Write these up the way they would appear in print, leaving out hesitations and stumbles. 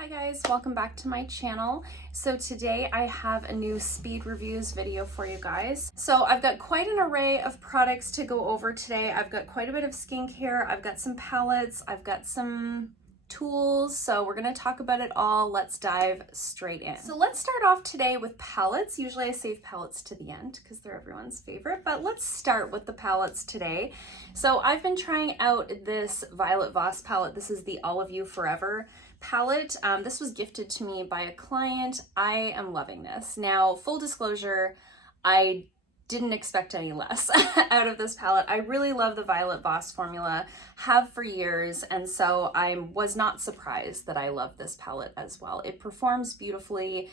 Hi guys, welcome back to my channel. So today I have a new speed reviews video for you guys. So I've got quite an array of products to go over today. I've got quite a bit of skincare, I've got some palettes, I've got some tools, so we're gonna talk about it all. Let's dive straight in. So let's start off today with palettes. Usually I save palettes to the end because they're everyone's favorite, but let's start with the palettes today. So I've been trying out this Violet Voss palette. This is the All of You Forever palette. This was gifted to me by a client. I am loving this. Now, full disclosure, I didn't expect any less out of this palette. I really love the Violet Voss formula, have for years, and so I was not surprised that I love this palette as well. It performs beautifully,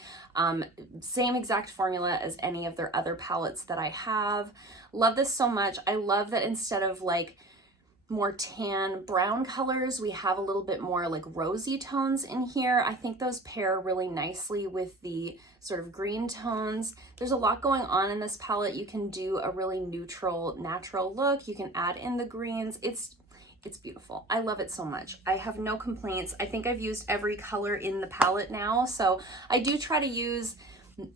same exact formula as any of their other palettes that I have. Love this so much. I love that instead of like more tan brown colors, we have a little bit more like rosy tones in here. I think those pair really nicely with the sort of green tones. There's a lot going on in this palette. You can do a really neutral, natural look. You can add in the greens. It's beautiful. I love it so much. I have no complaints. I think I've used every color in the palette now, so I do try to use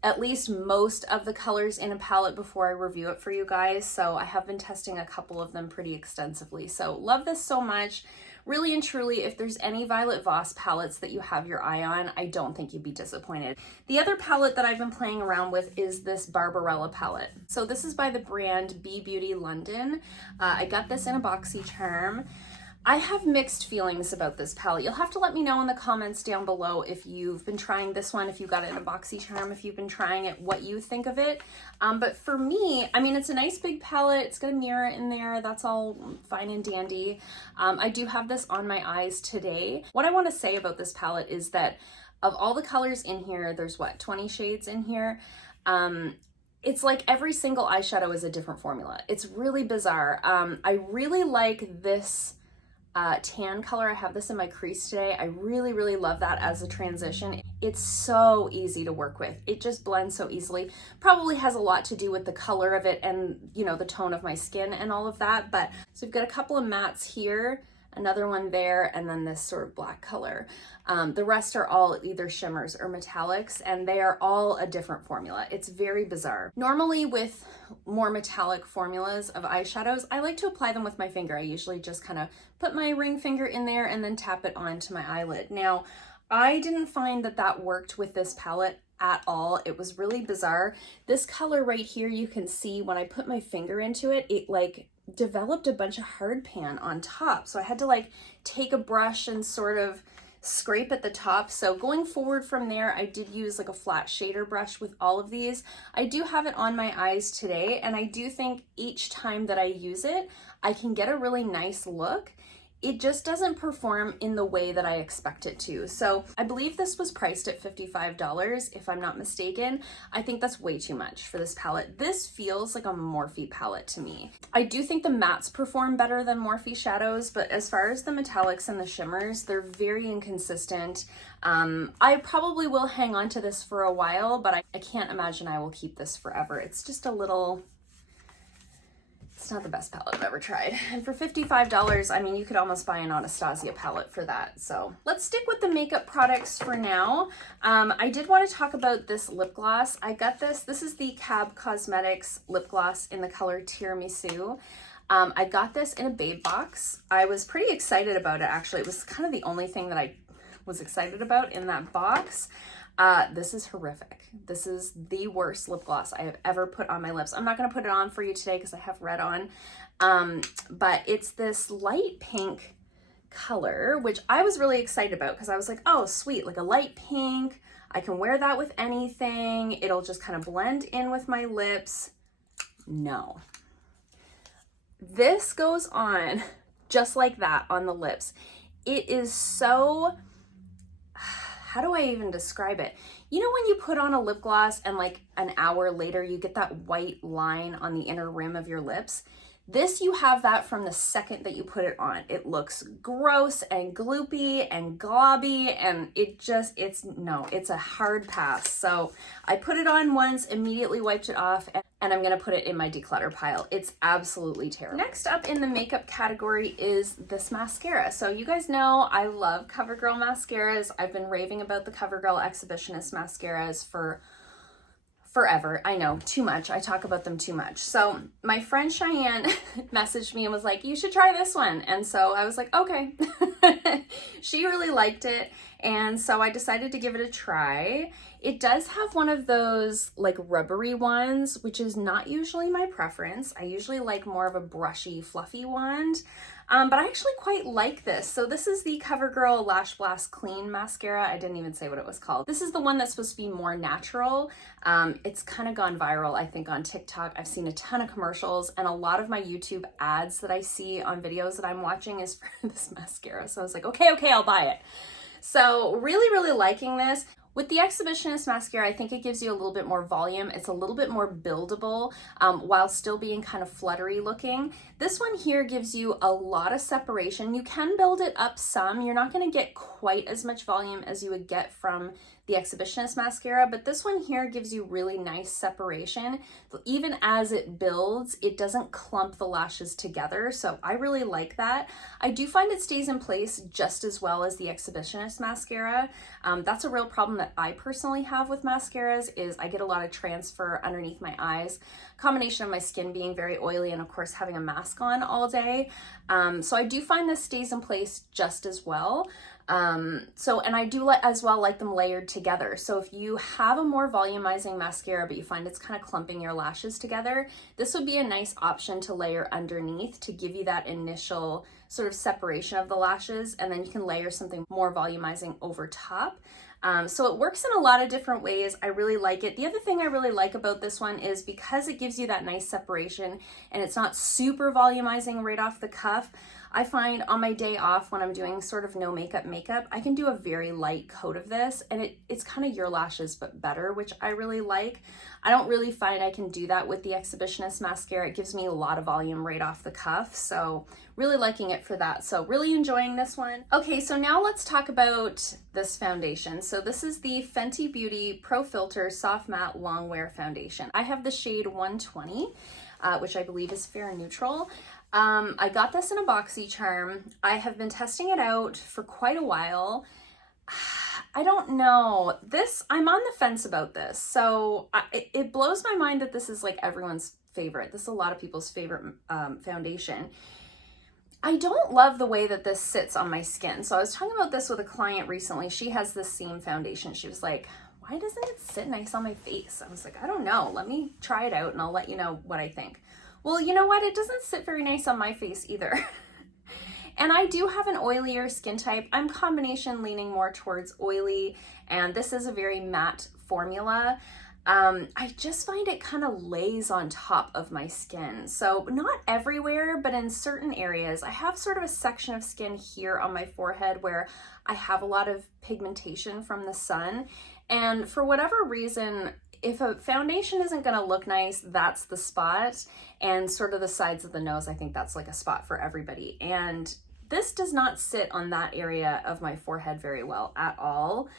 at least most of the colors in a palette before I review it for you guys. So I have been testing a couple of them pretty extensively. So love this so much. Really and truly, if there's any Violet Voss palettes that you have your eye on, I don't think you'd be disappointed. The other palette that I've been playing around with is this Barbarella palette. So this is by the brand BeeBeauty London. I got this in a boxy charm. I have mixed feelings about this palette. You'll have to let me know in the comments down below if you've been trying this one, if you got it in a boxy charm, if you've been trying it, what you think of it. But for me, I mean, it's a nice big palette. It's got a mirror in there. That's all fine and dandy. I do have this on my eyes today. What I want to say about this palette is that of all the colors in here, there's what, 20 shades in here? It's like every single eyeshadow is a different formula. It's really bizarre. I really like this tan color. I have this in my crease today. I really, really love that as a transition. It's so easy to work with. It just blends so easily. Probably has a lot to do with the color of it and, you know, the tone of my skin and all of that. But so we've got a couple of mattes here, another one there, and then this sort of black color. The rest are all either shimmers or metallics, and they are all a different formula. It's very bizarre. Normally with more metallic formulas of eyeshadows, I like to apply them with my finger. I usually just kind of put my ring finger in there and then tap it onto my eyelid. Now, I didn't find that that worked with this palette at all. It was really bizarre. This color right here, you can see when I put my finger into it, it like developed a bunch of hard pan on top. So I had to like take a brush and sort of scrape at the top. So going forward from there, I did use like a flat shader brush with all of these. I do have it on my eyes today, and I do think each time that I use it, I can get a really nice look. It just doesn't perform in the way that I expect it to. So I believe this was priced at $55, if I'm not mistaken. I think that's way too much for this palette. This feels like a Morphe palette to me. I do think the mattes perform better than Morphe shadows, but as far as the metallics and the shimmers, they're very inconsistent. I probably will hang on to this for a while, but I can't imagine I will keep this forever. It's just a little... It's not the best palette I've ever tried. And for $55, I mean, you could almost buy an Anastasia palette for that. So let's stick with the makeup products for now. I did want to talk about this lip gloss. I got this. This is the Cab Cosmetics lip gloss in the color Tiramisu. I got this in a Babe box. I was pretty excited about it, actually. It was kind of the only thing that I was excited about in that box. This is horrific. This is the worst lip gloss I have ever put on my lips. I'm not going to put it on for you today because I have red on, but it's this light pink color, which I was really excited about because I was like, oh, sweet, like a light pink. I can wear that with anything. It'll just kind of blend in with my lips. No. This goes on just like that on the lips. It is so... How do I even describe it? You know when you put on a lip gloss and like an hour later you get that white line on the inner rim of your lips? This, you have that from the second that you put it on. It looks gross and gloopy and globby, and it's a hard pass. So I put it on once, immediately wiped it off, and I'm gonna put it in my declutter pile. It's absolutely terrible. Next up in the makeup category is this mascara. So you guys know I love CoverGirl mascaras. I've been raving about the CoverGirl Exhibitionist mascaras for forever. I know, too much. I talk about them too much. So my friend Cheyenne messaged me and was like, you should try this one. And so I was like, okay. She really liked it. And so I decided to give it a try. It does have one of those like rubbery ones, which is not usually my preference. I usually like more of a brushy, fluffy wand. But I actually quite like this. So this is the CoverGirl Lash Blast Clean Mascara. I didn't even say what it was called. This is the one that's supposed to be more natural. It's kind of gone viral, I think, on TikTok. I've seen a ton of commercials, and a lot of my YouTube ads that I see on videos that I'm watching is for this mascara. So I was like, okay, I'll buy it. So really liking this. With the Exhibitionist mascara, I think it gives you a little bit more volume. It's a little bit more buildable while still being kind of fluttery looking. This one here gives you a lot of separation. You can build it up some. You're not going to get quite as much volume as you would get from the Exhibitionist mascara, but this one here gives you really nice separation. Even as it builds, it doesn't clump the lashes together, so I really like that. I do find it stays in place just as well as the Exhibitionist mascara. That's a real problem that I personally have with mascaras, is I get a lot of transfer underneath my eyes. Combination of my skin being very oily and of course having a mask on all day. So I do find this stays in place just as well. And I do as well like them layered together. So if you have a more volumizing mascara, but you find it's kind of clumping your lashes together, this would be a nice option to layer underneath to give you that initial sort of separation of the lashes, and then you can layer something more volumizing over top. So it works in a lot of different ways. I really like it. The other thing I really like about this one is because it gives you that nice separation and it's not super volumizing right off the cuff, I find on my day off when I'm doing sort of no makeup, I can do a very light coat of this, and it's kind of your lashes but better, which I really like. I don't really find I can do that with the Exhibitionist mascara. It gives me a lot of volume right off the cuff, so really liking it for that. So really enjoying this one. Okay, so now let's talk about this foundation. So this is the Fenty Beauty Pro Filt'r Soft Matte Longwear Foundation. I have the shade 120, which I believe is fair neutral. I got this in a BoxyCharm. I have been testing it out for quite a while. I don't know. I'm on the fence about this. So it blows my mind that this is like everyone's favorite. This is a lot of people's favorite foundation. I don't love the way that this sits on my skin. So I was talking about this with a client recently. She has this same foundation. She was like, why doesn't it sit nice on my face? I was like, I don't know. Let me try it out and I'll let you know what I think. Well, you know what? It doesn't sit very nice on my face either. And I do have an oilier skin type. I'm combination leaning more towards oily, and this is a very matte formula. I just find it kind of lays on top of my skin. So not everywhere, but in certain areas. I have sort of a section of skin here on my forehead where I have a lot of pigmentation from the sun. And for whatever reason, if a foundation isn't going to look nice, that's the spot. And sort of the sides of the nose, I think that's like a spot for everybody. And this does not sit on that area of my forehead very well at all.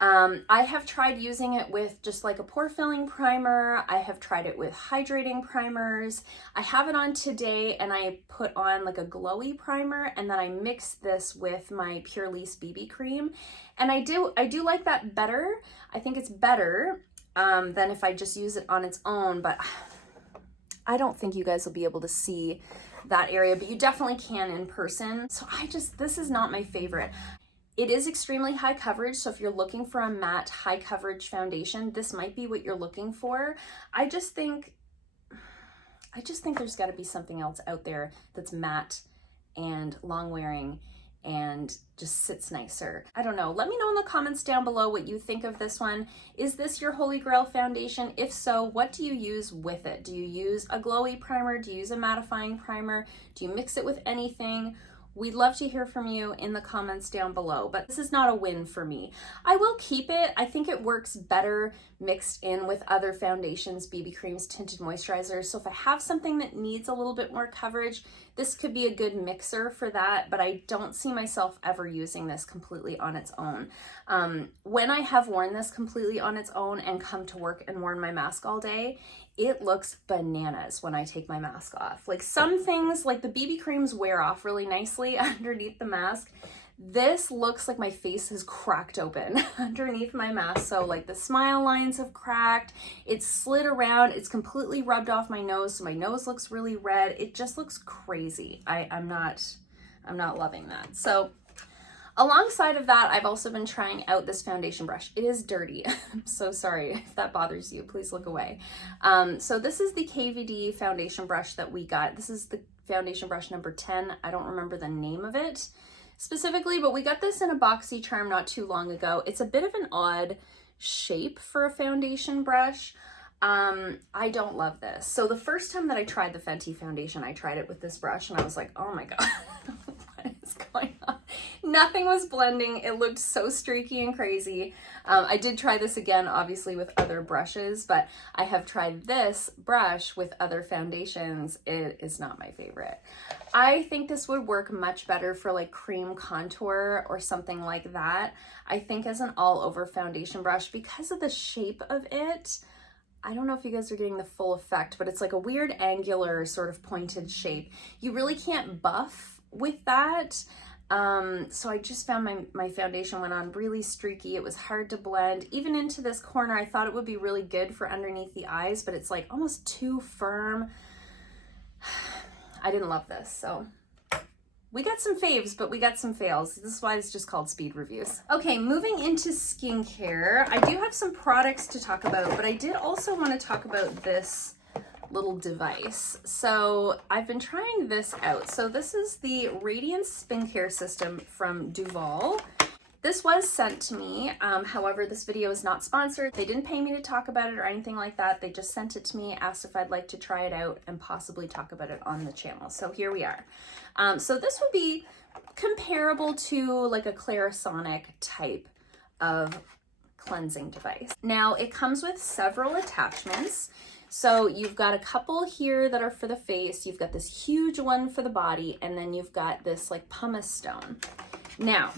I have tried using it with just like a pore filling primer. I have tried it with hydrating primers. I have it on today and I put on like a glowy primer, and then I mix this with my Pure Lease BB cream. And I do like that better. I think it's better than if I just use it on its own, but I don't think you guys will be able to see that area, but you definitely can in person. So this is not my favorite. It is extremely high coverage, so if you're looking for a matte high coverage foundation, this might be what you're looking for. I just think there's got to be something else out there that's matte and long wearing and just sits nicer. I don't know. Let me know in the comments down below what you think of this one. Is this your Holy Grail foundation? If so, what do you use with it? Do you use a glowy primer? Do you use a mattifying primer? Do you mix it with anything? We'd love to hear from you in the comments down below, but this is not a win for me. I will keep it. I think it works better mixed in with other foundations, BB creams, tinted moisturizers. So if I have something that needs a little bit more coverage, this could be a good mixer for that, but I don't see myself ever using this completely on its own. When I have worn this completely on its own and come to work and worn my mask all day, it looks bananas when I take my mask off. Like some things, like the BB creams wear off really nicely underneath the mask. This looks like my face has cracked open underneath my mask. So like the smile lines have cracked, it's slid around, it's completely rubbed off my nose. So my nose looks really red. It just looks crazy. I'm not loving that. So alongside of that, I've also been trying out this foundation brush. It is dirty. I'm so sorry if that bothers you. Please look away. So this is the KVD foundation brush that we got. This is the foundation brush number 10. I don't remember the name of it specifically, but we got this in a boxy charm not too long ago. It's a bit of an odd shape for a foundation brush. I don't love this. So the first time that I tried the Fenty foundation, I tried it with this brush and I was like, oh my God, what is going on? Nothing was blending. It looked so streaky and crazy. I did try this again, obviously with other brushes, but I have tried this brush with other foundations. It is not my favorite. I think this would work much better for like cream contour or something like that. I think as an all over foundation brush, because of the shape of it, I don't know if you guys are getting the full effect, but it's like a weird angular sort of pointed shape. You really can't buff with that. So I just found my foundation went on really streaky. It was hard to blend. Even into this corner, I thought it would be really good for underneath the eyes, but it's like almost too firm. I didn't love this, so we got some faves, but we got some fails. This is why it's just called speed reviews. Okay, moving into skincare, I do have some products to talk about, but I did also want to talk about this little device. So I've been trying this out. So this is the Radiance Skin Care System from Duval. This was sent to me. However, this video is not sponsored. They didn't pay me to talk about it or anything like that. They just sent it to me, asked if I'd like to try it out and possibly talk about it on the channel. So here we are. So this would be comparable to like a Clarisonic type of cleansing device. Now it comes with several attachments. So you've got a couple here that are for the face. You've got this huge one for the body, and then you've got this like pumice stone. Now,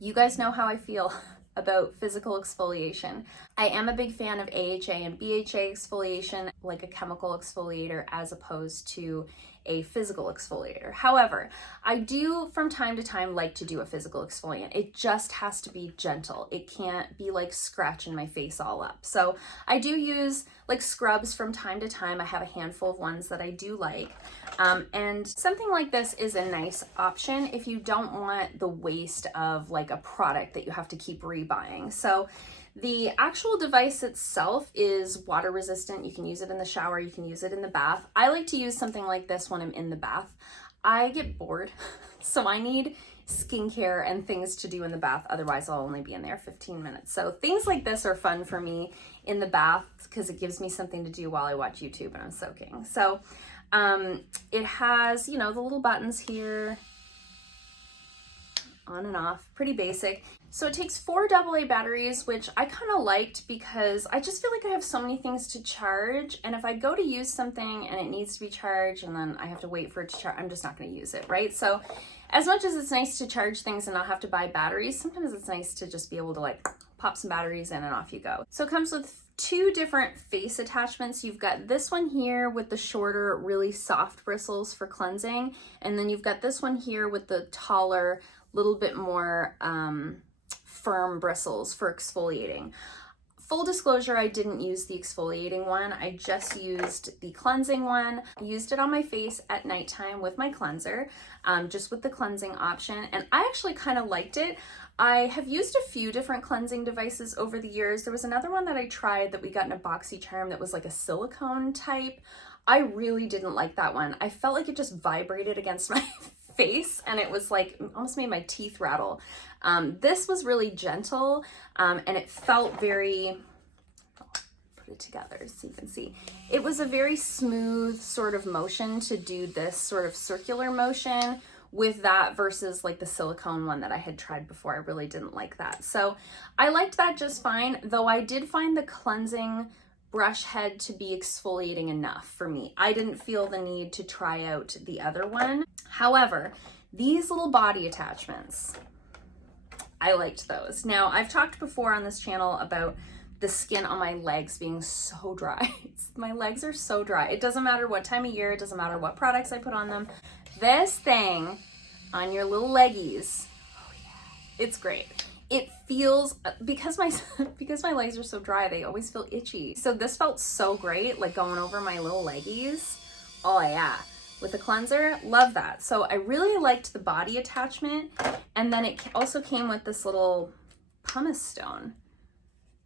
you guys know how I feel about physical exfoliation. I am a big fan of AHA and BHA exfoliation, like a chemical exfoliator, as opposed to a physical exfoliator. However, I do from time to time like to do a physical exfoliant. It just has to be gentle. It can't be like scratching my face all up. So I do use like scrubs from time to time. I have a handful of ones that I do like. And something like this is a nice option if you don't want the waste of like a product that you have to keep rebuying. So the actual device itself is water resistant. You can use it in the shower, you can use it in the bath. I like to use something like this when I'm in the bath. I get bored, so I need skincare and things to do in the bath. Otherwise, I'll only be in there 15 minutes. So things like this are fun for me in the bath because it gives me something to do while I watch YouTube and I'm soaking. So it has, you know, the little buttons here, on and off, pretty basic. So it takes 4 AA batteries, which I kind of liked because I just feel like I have so many things to charge. And if I go to use something and it needs to be charged and then I have to wait for it to charge, I'm just not going to use it, right? So as much as it's nice to charge things and not have to buy batteries, sometimes it's nice to just be able to like pop some batteries in and off you go. So it comes with 2 different face attachments. You've got this one here with the shorter, really soft bristles for cleansing. And then you've got this one here with the taller, little bit more firm bristles for exfoliating. Full disclosure, I didn't use the exfoliating one. I just used the cleansing one. I used it on my face at nighttime with my cleanser, just with the cleansing option. And I actually kind of liked it. I have used a few different cleansing devices over the years. There was another one that I tried that we got in a boxy charm that was like a silicone type. I really didn't like that one. I felt like it just vibrated against my face and it was like almost made my teeth rattle. This was really gentle and it felt very, put it together so you can see. It was a very smooth sort of motion to do this sort of circular motion with that versus like the silicone one that I had tried before. I really didn't like that. So I liked that just fine, though I did find the cleansing brush head to be exfoliating enough for me. I didn't feel the need to try out the other one. However, these little body attachments, I liked those. Now, I've talked before on this channel about the skin on my legs being so dry. My legs are so dry. It doesn't matter what time of year, it doesn't matter what products I put on them. This thing on your little leggies, oh yeah, it's great. It feels, because my legs are so dry, they always feel itchy. So this felt so great, like going over my little leggies. Oh yeah, with a cleanser, love that. So I really liked the body attachment. And then it also came with this little pumice stone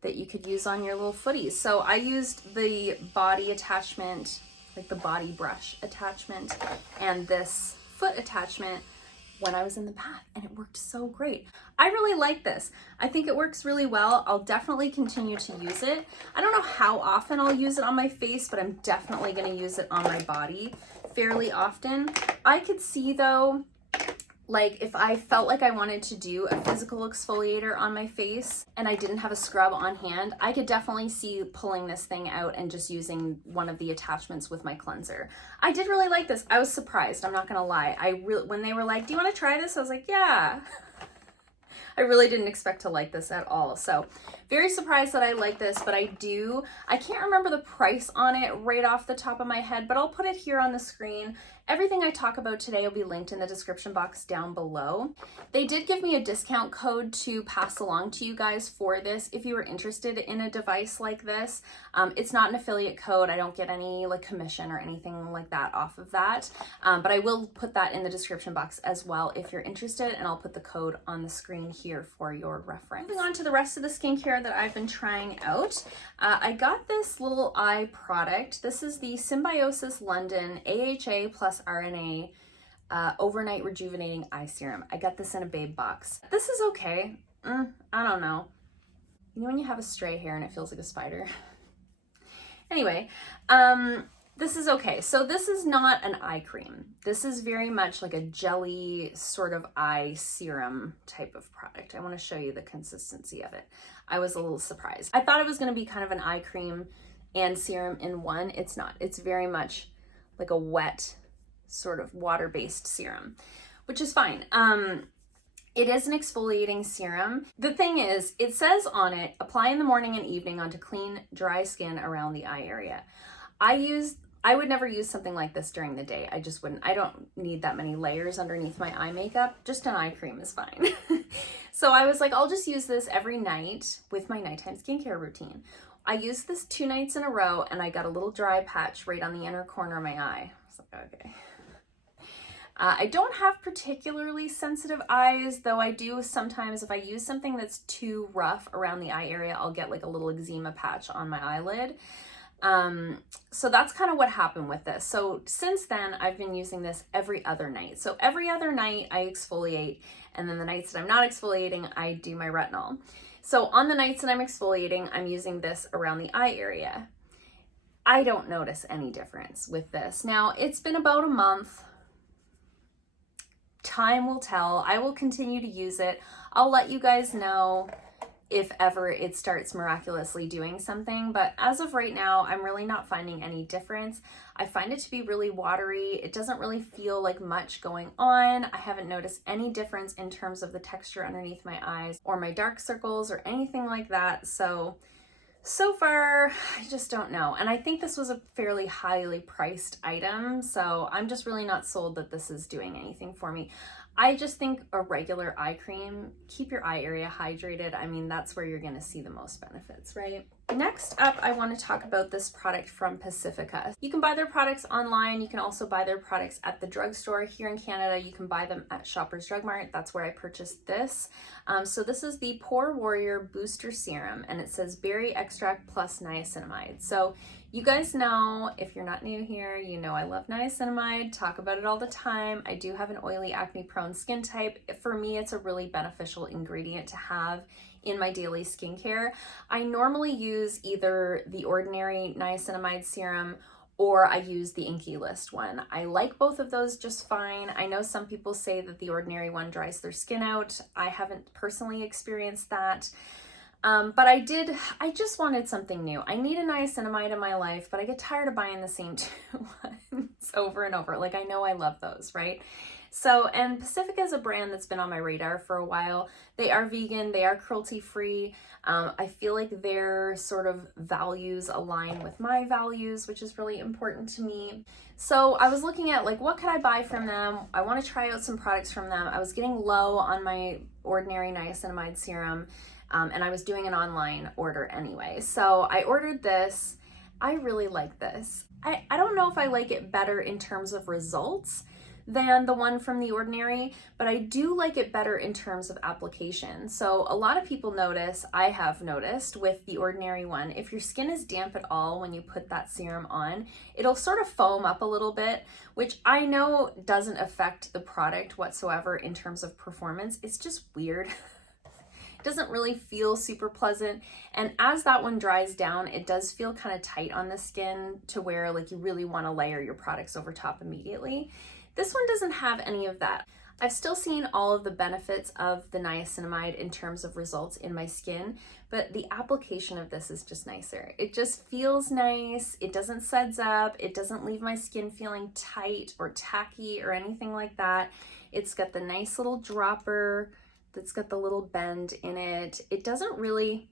that you could use on your little footies. So I used the body attachment, like the body brush attachment, and this foot attachment when I was in the bath, and it worked so great. I really like this. I think it works really well. I'll definitely continue to use it. I don't know how often I'll use it on my face, but I'm definitely gonna use it on my body fairly often. I could see though, like if I felt like I wanted to do a physical exfoliator on my face and I didn't have a scrub on hand, I could definitely see pulling this thing out and just using one of the attachments with my cleanser. I did really like this. I was surprised, I'm not gonna lie. When they were like, do you wanna try this? I was like, yeah. I really didn't expect to like this at all. So very surprised that I like this, but I can't remember the price on it right off the top of my head, but I'll put it here on the screen. Everything I talk about today will be linked in the description box down below. They did give me a discount code to pass along to you guys for this if you were interested in a device like this. It's not an affiliate code. I don't get any like commission or anything like that off of that, but I will put that in the description box as well if you're interested, and I'll put the code on the screen here for your reference. Moving on to the rest of the skincare that I've been trying out. I got this little eye product. This is the Symbiosis London AHA plus RNA Overnight Rejuvenating Eye Serum. I got this in a babe box. This is okay. I don't know. You know when you have a stray hair and it feels like a spider? Anyway, this is okay. So this is not an eye cream. This is very much like a jelly sort of eye serum type of product. I want to show you the consistency of it. I was a little surprised. I thought it was going to be kind of an eye cream and serum in one. It's not. It's very much like a wet sort of water-based serum, which is fine. It is an exfoliating serum. The thing is, it says on it, apply in the morning and evening onto clean, dry skin around the eye area. I would never use something like this during the day. I just wouldn't. I don't need that many layers underneath my eye makeup. Just an eye cream is fine. So I was like, I'll just use this every night with my nighttime skincare routine. I used this 2 nights in a row and I got a little dry patch right on the inner corner of my eye. I was like, okay. I don't have particularly sensitive eyes, though I do sometimes, if I use something that's too rough around the eye area, I'll get like a little eczema patch on my eyelid. So that's kind of what happened with this. So since then, I've been using this every other night. So every other night I exfoliate, and then the nights that I'm not exfoliating, I do my retinol. So on the nights that I'm exfoliating, I'm using this around the eye area. I don't notice any difference with this. Now, it's been about a month. Time will tell. I will continue to use it. I'll let you guys know if ever it starts miraculously doing something, but as of right now, I'm really not finding any difference. I find it to be really watery. It doesn't really feel like much going on. I haven't noticed any difference in terms of the texture underneath my eyes or my dark circles or anything like that. So far, I just don't know. And I think this was a fairly highly priced item, so I'm just really not sold that this is doing anything for me. I just think a regular eye cream, keep your eye area hydrated. I mean, that's where you're gonna see the most benefits, right? Next up, I want to talk about this product from Pacifica. You can buy their products online. You can also buy their products at the drugstore. Here in Canada, you can buy them at Shoppers Drug Mart. That's where I purchased this. So this is the Pore Warrior Booster Serum, and it says berry extract plus niacinamide. So you guys know, if you're not new here, you know I love niacinamide, talk about it all the time. I do have an oily, acne-prone skin type. For me, it's a really beneficial ingredient to have in my daily skincare. I normally use either the ordinary niacinamide serum or I use the Inky List one. I like both of those just fine. I know some people say that the ordinary one dries their skin out. I haven't personally experienced that. But I just wanted something new. I need a niacinamide in my life, but I get tired of buying the same two ones over and over. Like, I know I love those, right? So, and Pacifica is a brand that's been on my radar for a while. They are vegan, they are cruelty-free. I feel like their sort of values align with my values, which is really important to me. So I was looking at like, what could I buy from them? I want to try out some products from them. I was getting low on my ordinary niacinamide serum, and I was doing an online order anyway. So I ordered this. I really like this. I don't know if I like it better in terms of results than the one from The Ordinary, but I do like it better in terms of application. So a lot of people notice, I have noticed with The Ordinary one, if your skin is damp at all when you put that serum on, it'll sort of foam up a little bit, which I know doesn't affect the product whatsoever in terms of performance. It's just weird. It doesn't really feel super pleasant. And as that one dries down, it does feel kind of tight on the skin to where like you really want to layer your products over top immediately. This one doesn't have any of that. I've still seen all of the benefits of the niacinamide in terms of results in my skin, but the application of this is just nicer. It just feels nice. It doesn't suds up. It doesn't leave my skin feeling tight or tacky or anything like that. It's got the nice little dropper that's got the little bend in it. It doesn't really,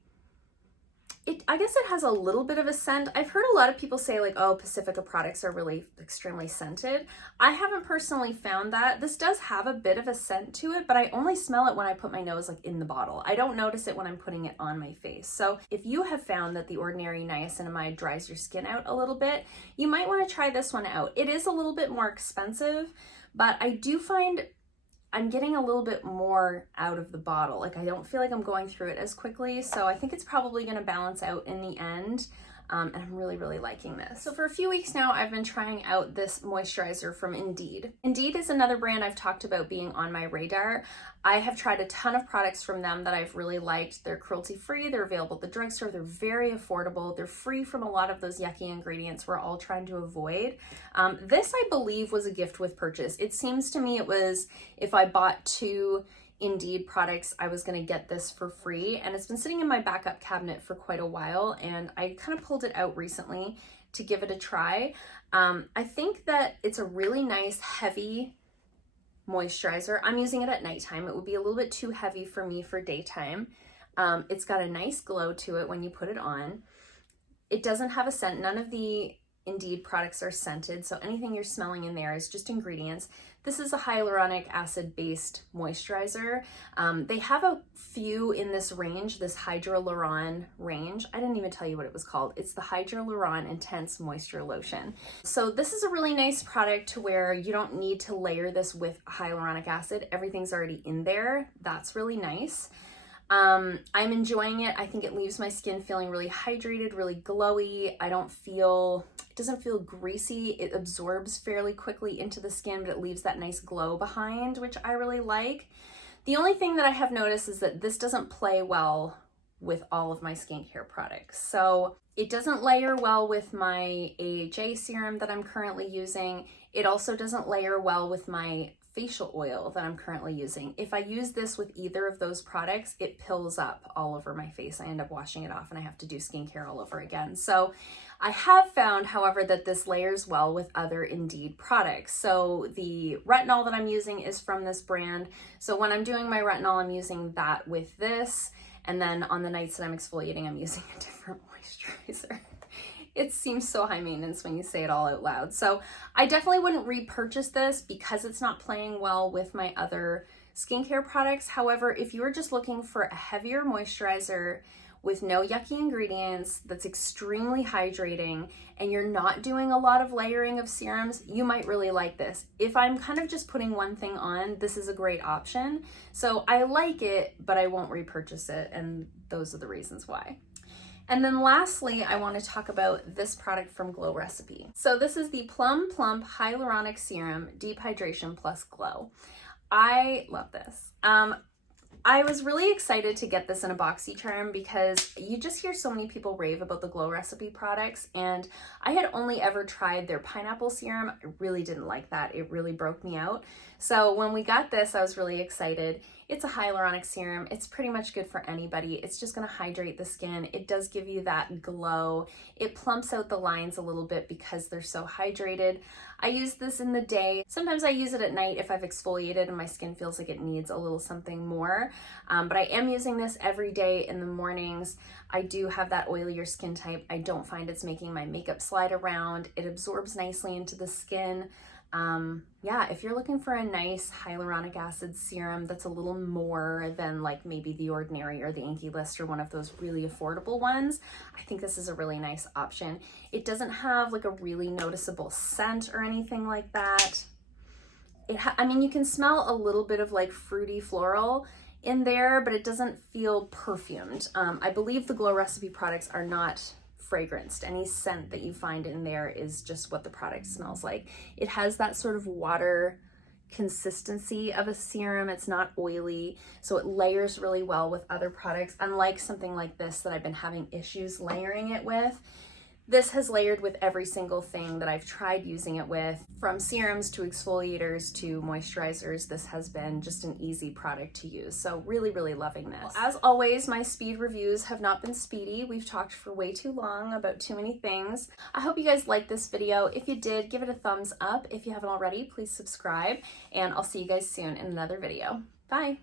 I guess it has a little bit of a scent. I've heard a lot of people say like, oh, Pacifica products are really extremely scented. I haven't personally found that. This does have a bit of a scent to it, but I only smell it when I put my nose like in the bottle. I don't notice it when I'm putting it on my face. So if you have found that the ordinary niacinamide dries your skin out a little bit, you might want to try this one out. It is a little bit more expensive, but I do find I'm getting a little bit more out of the bottle. Like, I don't feel like I'm going through it as quickly. So I think it's probably going to balance out in the end. And I'm really, really liking this. So for a few weeks now, I've been trying out this moisturizer from Indeed. Indeed is another brand I've talked about being on my radar. I have tried a ton of products from them that I've really liked. They're cruelty-free, they're available at the drugstore, they're very affordable, they're free from a lot of those yucky ingredients we're all trying to avoid. This, I believe, was a gift with purchase. It seems to me it was, if I bought 2 Indeed products, I was going to get this for free, and it's been sitting in my backup cabinet for quite a while, and I kind of pulled it out recently to give it a try. I think that it's a really nice heavy moisturizer. I'm using it at nighttime. It would be a little bit too heavy for me for daytime. It's got a nice glow to it when you put it on. It doesn't have a scent. None of the Indeed products are scented, so anything you're smelling in there is just ingredients. This is a hyaluronic acid-based moisturizer. They have a few in this range, this Hydraluron range. I didn't even tell you what it was called. It's the Hydraluron Intense Moisture Lotion. So this is a really nice product to where you don't need to layer this with hyaluronic acid. Everything's already in there. That's really nice. I'm enjoying it. I think it leaves my skin feeling really hydrated, really glowy. It doesn't feel greasy. It absorbs fairly quickly into the skin, but it leaves that nice glow behind, which I really like. The only thing that I have noticed is that this doesn't play well with all of my skincare products. So it doesn't layer well with my AHA serum that I'm currently using. It also doesn't layer well with my facial oil that I'm currently using. If I use this with either of those products, it pills up all over my face. I end up washing it off and I have to do skincare all over again. So I have found, however, that this layers well with other Indeed products. So the retinol that I'm using is from this brand. So when I'm doing my retinol, I'm using that with this. And then on the nights that I'm exfoliating, I'm using a different moisturizer. It seems so high maintenance when you say it all out loud. So I definitely wouldn't repurchase this because it's not playing well with my other skincare products. However, if you are just looking for a heavier moisturizer with no yucky ingredients, that's extremely hydrating, and you're not doing a lot of layering of serums, you might really like this. If I'm kind of just putting one thing on, this is a great option. So I like it, but I won't repurchase it, and those are the reasons why. And then lastly, I want to talk about this product from Glow Recipe. So this is the Plum Plump Hyaluronic Serum Deep Hydration Plus Glow. I love this. I was really excited to get this in a BoxyCharm because you just hear so many people rave about the Glow Recipe products, and I had only ever tried their pineapple serum. I really didn't like that. It really broke me out. So when we got this, I was really excited. It's a hyaluronic serum. It's pretty much good for anybody. It's just gonna hydrate the skin. It does give you that glow. It plumps out the lines a little bit because they're so hydrated. I use this in the day. Sometimes I use it at night if I've exfoliated and my skin feels like it needs a little something more. But I am using this every day in the mornings. I do have that oilier skin type. I don't find it's making my makeup slide around. It absorbs nicely into the skin. Yeah, if you're looking for a nice hyaluronic acid serum that's a little more than like maybe the Ordinary or the Inkey List or one of those really affordable ones, I think this is a really nice option. It doesn't have like a really noticeable scent or anything like that. I mean, you can smell a little bit of like fruity floral in there, but it doesn't feel perfumed. I believe the Glow Recipe products are not fragranced. Any scent that you find in there is just what the product smells like. It has that sort of water consistency of a serum. It's not oily, so it layers really well with other products, unlike something like this that I've been having issues layering it with. This has layered with every single thing that I've tried using it with, from serums to exfoliators to moisturizers. This has been just an easy product to use. So really, really loving this. Well, as always, my speed reviews have not been speedy. We've talked for way too long about too many things. I hope you guys liked this video. If you did, give it a thumbs up. If you haven't already, please subscribe, and I'll see you guys soon in another video. Bye.